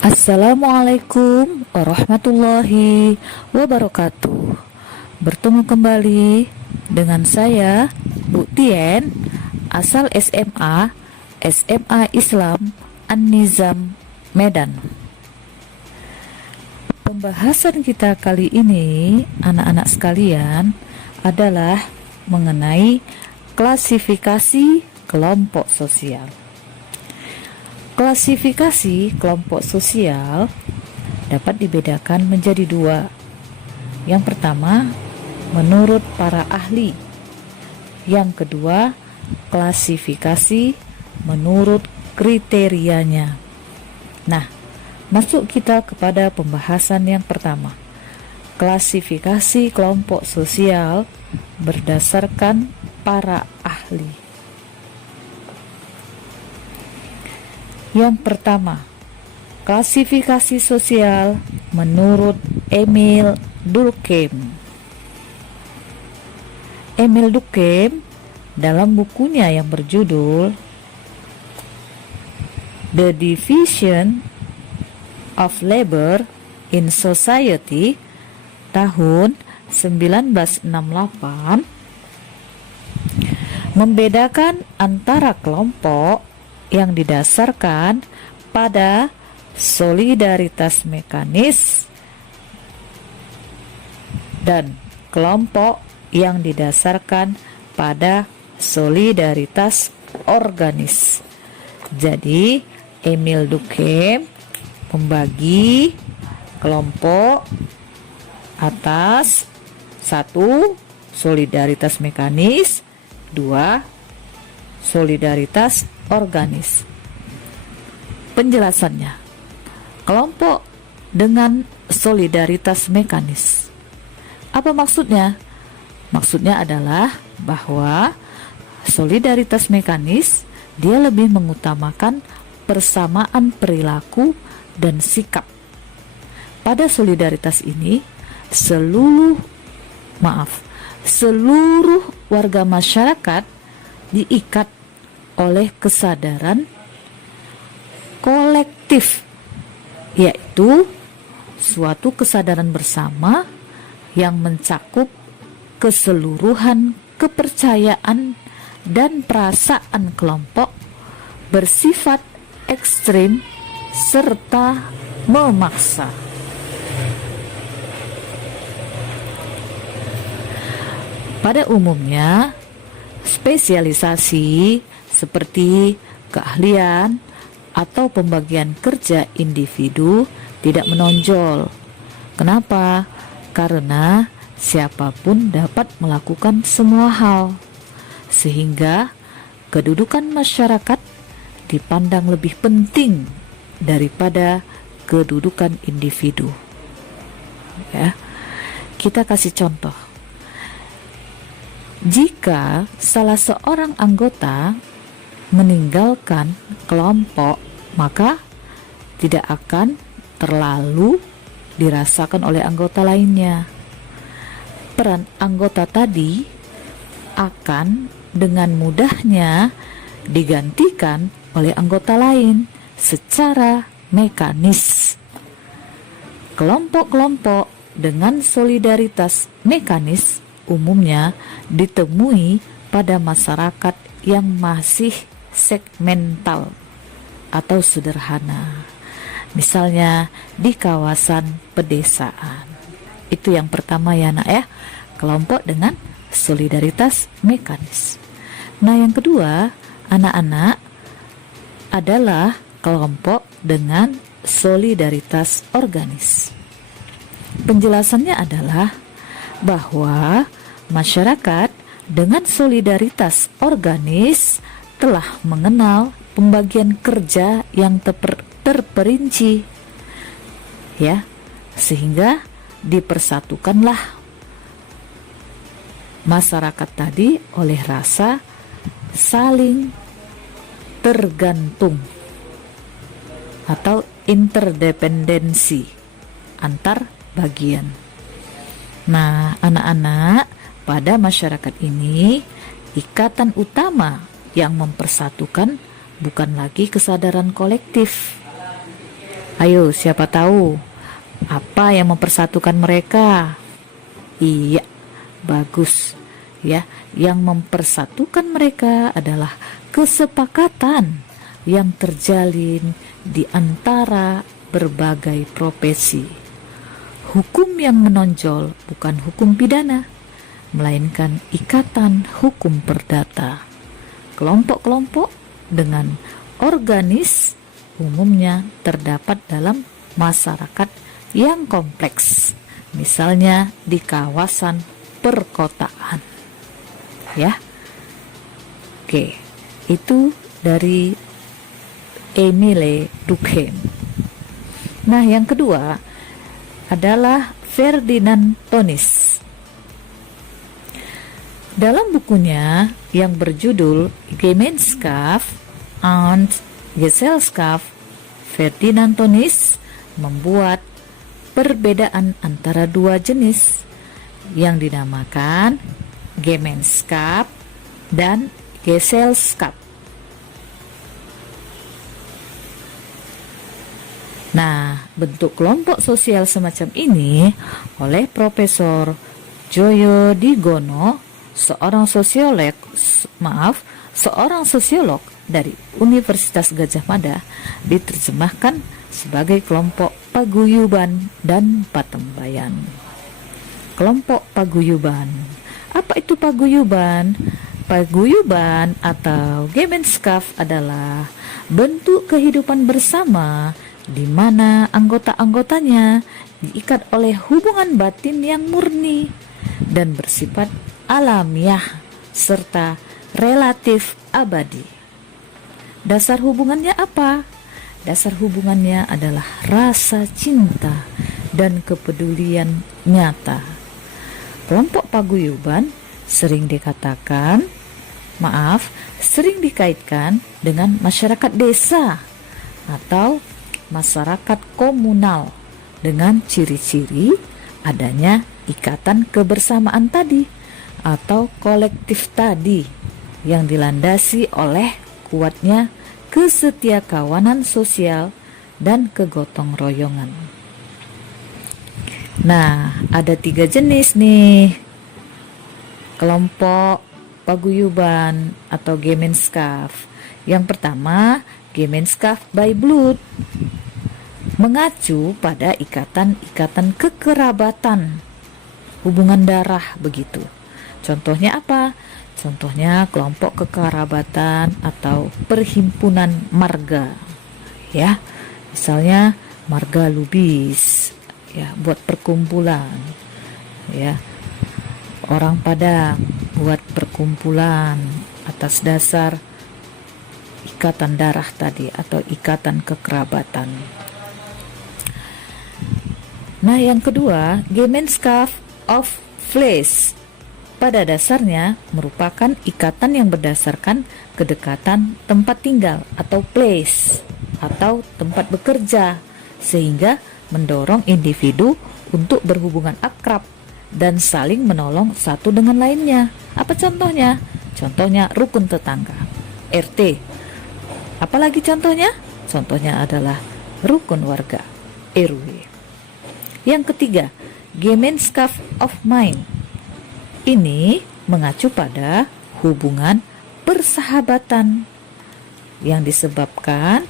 Assalamualaikum warahmatullahi wabarakatuh. Bertemu kembali dengan saya, Bu Tien, asal SMA Islam An-Nizam, Medan. Pembahasan kita kali ini, anak-anak sekalian, adalah mengenai klasifikasi kelompok sosial. Klasifikasi kelompok sosial dapat dibedakan menjadi dua. Yang pertama, menurut para ahli. Yang kedua, klasifikasi menurut kriterianya. Nah, masuk kita kepada pembahasan yang pertama. Klasifikasi kelompok sosial berdasarkan para ahli. Yang pertama, klasifikasi sosial menurut Emil Durkheim. Emil Durkheim dalam bukunya yang berjudul The Division of Labor in Society tahun 1968 membedakan antara kelompok yang didasarkan pada solidaritas mekanis dan kelompok yang didasarkan pada solidaritas organis. Jadi, Emil Durkheim membagi kelompok atas 1. Solidaritas mekanis, 2. Solidaritas organis. Penjelasannya, kelompok dengan solidaritas mekanis. Apa maksudnya? Maksudnya adalah bahwa solidaritas mekanis dia lebih mengutamakan persamaan perilaku dan sikap. Pada solidaritas ini, seluruh warga masyarakat diikat oleh kesadaran kolektif, yaitu suatu kesadaran bersama yang mencakup keseluruhan kepercayaan dan perasaan kelompok, bersifat ekstrim serta memaksa. Pada umumnya, spesialisasi seperti keahlian atau pembagian kerja individu tidak menonjol. Kenapa? Karena siapapun dapat melakukan semua hal, sehingga kedudukan masyarakat dipandang lebih penting daripada kedudukan individu. Ya, kita kasih contoh. Jika salah seorang anggota meninggalkan kelompok, maka tidak akan terlalu dirasakan oleh anggota lainnya. Peran anggota tadi akan dengan mudahnya digantikan oleh anggota lain secara mekanis. Kelompok-kelompok dengan solidaritas mekanis umumnya ditemui pada masyarakat yang masih segmental atau sederhana, misalnya di kawasan pedesaan. Itu yang pertama ya nak ya, kelompok dengan solidaritas mekanis. Nah, yang kedua, anak-anak, adalah kelompok dengan solidaritas organis. Penjelasannya adalah bahwa masyarakat dengan solidaritas organis telah mengenal pembagian kerja yang terperinci, ya, sehingga dipersatukanlah masyarakat tadi oleh rasa saling tergantung atau interdependensi antar bagian. Nah, anak-anak, pada masyarakat ini ikatan utama yang mempersatukan bukan lagi kesadaran kolektif, Ayo, siapa tahu apa yang mempersatukan mereka? Iya, bagus. Ya, yang mempersatukan mereka adalah kesepakatan yang terjalin di antara berbagai profesi. Hukum yang menonjol bukan hukum pidana, melainkan ikatan hukum perdata. Kelompok-kelompok dengan organis umumnya terdapat dalam masyarakat yang kompleks, misalnya di kawasan perkotaan. Ya. Oke, itu dari Emile Durkheim. Nah, yang kedua adalah Ferdinand Tönnies. Dalam bukunya yang berjudul Gemeinschaft und Gesellschaft, Ferdinand Tönnies membuat perbedaan antara dua jenis yang dinamakan Gemeinschaft dan Gesellschaft. Nah, bentuk kelompok sosial semacam ini oleh Profesor Joyo Digono, seorang sosiolog dari Universitas Gadjah Mada, diterjemahkan sebagai kelompok paguyuban dan patembayan. Kelompok paguyuban. Apa itu paguyuban? Paguyuban atau Gemeinschaft adalah bentuk kehidupan bersama di mana anggota-anggotanya diikat oleh hubungan batin yang murni dan bersifat alamiah serta relatif abadi. Dasar hubungannya apa? Dasar hubungannya adalah rasa cinta dan kepedulian nyata. Kelompok paguyuban sering dikaitkan dengan masyarakat desa atau masyarakat komunal dengan ciri-ciri adanya ikatan kebersamaan tadi atau kolektif tadi yang dilandasi oleh kuatnya kesetiakawanan sosial dan kegotong royongan. Nah, ada 3 jenis nih kelompok paguyuban atau Gemeinschaft. Yang pertama, Gemeinschaft by blood, mengacu pada ikatan-ikatan kekerabatan, hubungan darah begitu. Contohnya apa? Contohnya kelompok kekerabatan atau perhimpunan marga. Ya, misalnya marga Lubis, ya, buat perkumpulan. Ya, orang Padang buat perkumpulan atas dasar ikatan darah tadi atau ikatan kekerabatan. Nah, yang kedua, Gemeinschaft of Fleisch pada dasarnya merupakan ikatan yang berdasarkan kedekatan tempat tinggal atau place atau tempat bekerja, sehingga mendorong individu untuk berhubungan akrab dan saling menolong satu dengan lainnya. Apa contohnya? Contohnya rukun tetangga, RT. Apalagi contohnya? Contohnya adalah rukun warga, RW. Yang ketiga, Gemeinschaft of Mind. Ini mengacu pada hubungan persahabatan yang disebabkan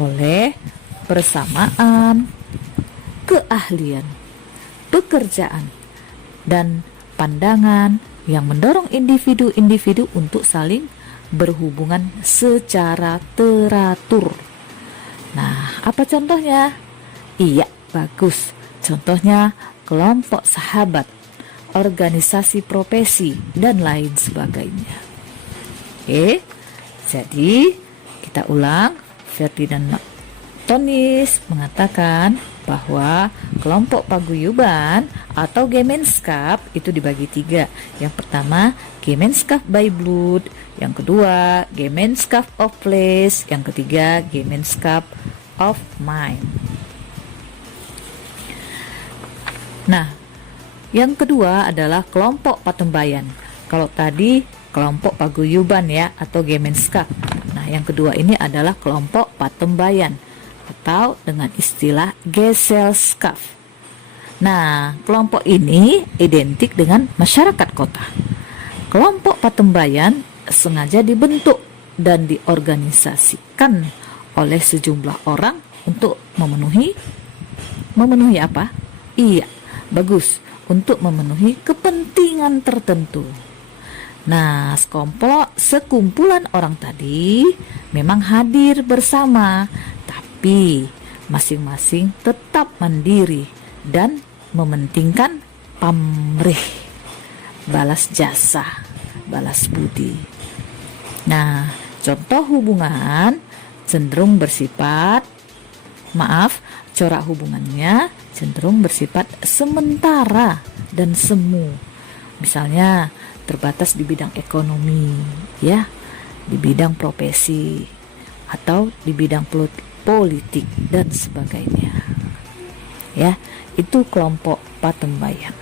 oleh persamaan keahlian, pekerjaan, dan pandangan yang mendorong individu-individu untuk saling berhubungan secara teratur. Nah, apa contohnya? Iya, bagus. Contohnya kelompok sahabat, organisasi profesi, dan lain sebagainya. Oke, jadi kita ulang. Ferdinand Tönnies mengatakan bahwa kelompok paguyuban atau Gemeinschaft itu dibagi 3. Yang pertama, Gemeinschaft by blood. Yang kedua, Gemeinschaft of Fleisch. Yang ketiga, Gemeinschaft of Mind. Nah, yang kedua adalah kelompok patembayan. Kalau tadi kelompok paguyuban ya atau Gemeinschaft. Nah, yang kedua ini adalah kelompok patembayan atau dengan istilah Gesellschaft. Nah, kelompok ini identik dengan masyarakat kota. Kelompok patembayan sengaja dibentuk dan diorganisasikan oleh sejumlah orang untuk memenuhi apa? Iya, bagus, untuk memenuhi kepentingan tertentu. Nah, sekumpulan orang tadi memang hadir bersama, tapi masing-masing tetap mandiri dan mementingkan pamrih, balas jasa, balas budi. Nah, contoh hubungan corak hubungannya cenderung bersifat sementara dan semu. Misalnya terbatas di bidang ekonomi, ya, di bidang profesi, atau di bidang politik dan sebagainya. Ya, itu kelompok patembayan.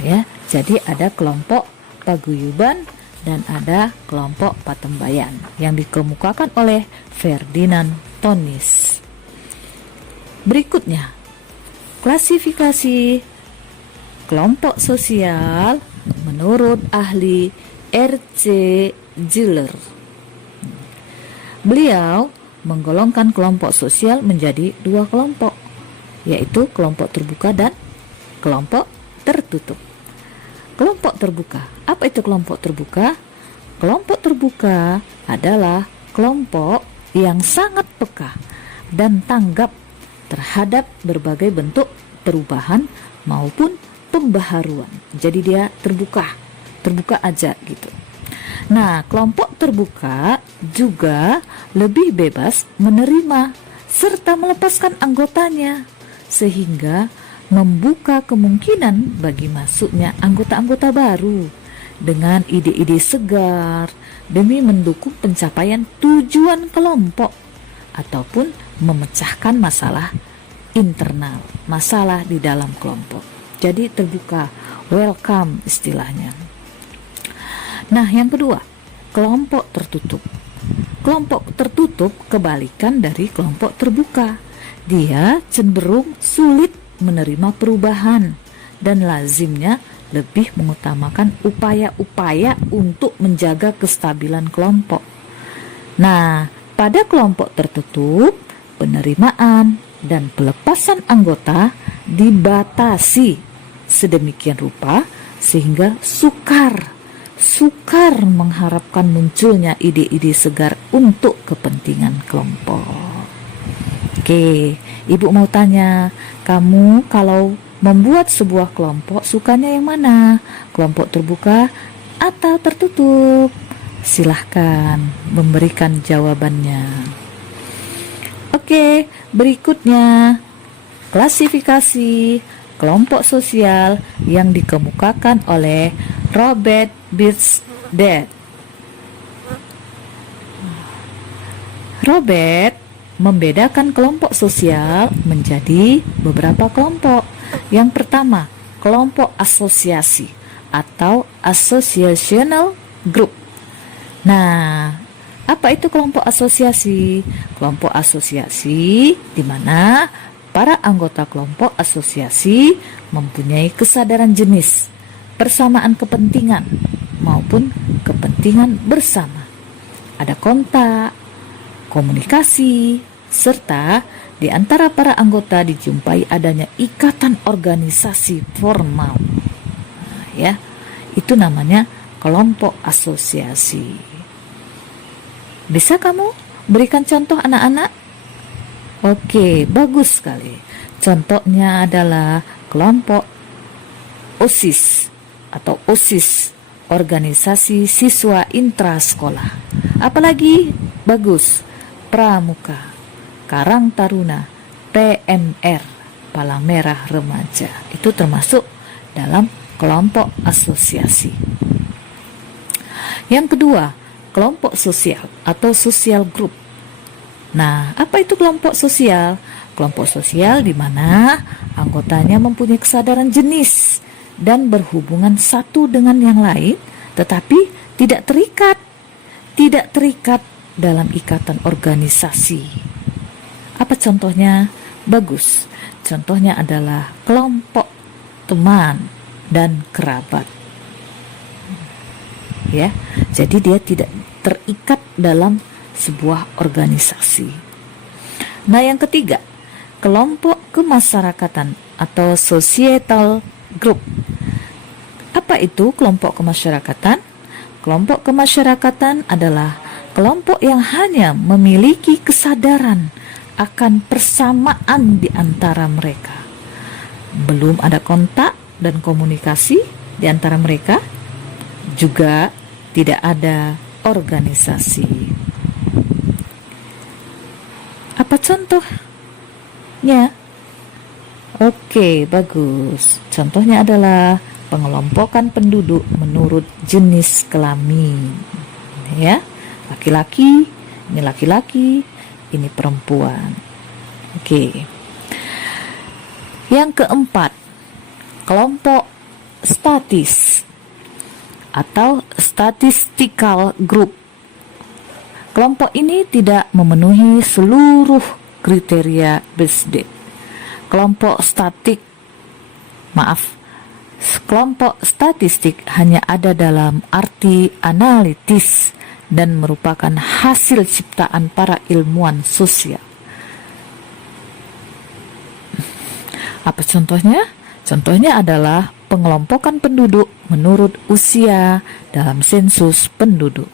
Ya, jadi ada kelompok paguyuban dan ada kelompok patembayan yang dikemukakan oleh Ferdinand Tönnies. Berikutnya, klasifikasi kelompok sosial menurut ahli R.C. Giller. Beliau menggolongkan kelompok sosial menjadi dua kelompok, yaitu kelompok terbuka dan kelompok tertutup. Kelompok terbuka, apa itu kelompok terbuka? Kelompok terbuka adalah kelompok yang sangat peka dan tanggap terhadap berbagai bentuk perubahan maupun pembaharuan. Jadi dia terbuka aja gitu. Nah, kelompok terbuka juga lebih bebas menerima serta melepaskan anggotanya, sehingga membuka kemungkinan bagi masuknya anggota-anggota baru dengan ide-ide segar demi mendukung pencapaian tujuan kelompok ataupun memecahkan masalah internal, masalah di dalam kelompok. Jadi terbuka, welcome istilahnya. Nah, yang kedua, kelompok tertutup. Kelompok tertutup kebalikan dari kelompok terbuka. Dia cenderung sulit menerima perubahan dan lazimnya lebih mengutamakan upaya-upaya untuk menjaga kestabilan kelompok. Nah, pada kelompok tertutup, penerimaan dan pelepasan anggota dibatasi sedemikian rupa sehingga sukar mengharapkan munculnya ide-ide segar untuk kepentingan kelompok. Oke, Ibu mau tanya, kamu kalau membuat sebuah kelompok sukanya yang mana? Kelompok terbuka atau tertutup? Silahkan memberikan jawabannya. Oke, berikutnya klasifikasi kelompok sosial yang dikemukakan oleh Robert Birchdead. Robert membedakan kelompok sosial menjadi beberapa kelompok. Yang pertama, kelompok asosiasi atau associational group. Nah, apa itu kelompok asosiasi? Kelompok asosiasi di mana para anggota kelompok asosiasi mempunyai kesadaran jenis, persamaan kepentingan maupun kepentingan bersama. Ada kontak, komunikasi, serta di antara para anggota dijumpai adanya ikatan organisasi formal. Nah, ya, itu namanya kelompok asosiasi. Bisa kamu berikan contoh anak-anak? Oke, bagus sekali. Contohnya adalah kelompok OSIS atau OSIS, organisasi siswa intrasekolah. Apalagi bagus, Pramuka, Karang Taruna, PMR, Palang Merah Remaja. Itu termasuk dalam kelompok asosiasi. Yang kedua, kelompok sosial atau social group. Nah, apa itu kelompok sosial? Kelompok sosial di mana anggotanya mempunyai kesadaran jenis dan berhubungan satu dengan yang lain, tetapi tidak terikat dalam ikatan organisasi. Apa contohnya? Bagus. Contohnya adalah kelompok teman dan kerabat. Ya, jadi dia tidak terikat dalam sebuah organisasi. Nah, yang ketiga, kelompok kemasyarakatan atau societal group. Apa itu kelompok kemasyarakatan? Kelompok kemasyarakatan adalah kelompok yang hanya memiliki kesadaran akan persamaan di antara mereka. Belum ada kontak dan komunikasi di antara mereka, juga tidak ada organisasi. Apa contohnya? Oke, bagus. Contohnya adalah pengelompokan penduduk menurut jenis kelamin. Ya, laki-laki, ini perempuan. Oke. Yang keempat, kelompok statis atau statistical group. Kelompok ini tidak memenuhi seluruh kriteria BSD. Kelompok statistik hanya ada dalam arti analitis dan merupakan hasil ciptaan para ilmuwan sosial. Apa contohnya? Contohnya adalah pengelompokan penduduk menurut usia dalam sensus penduduk.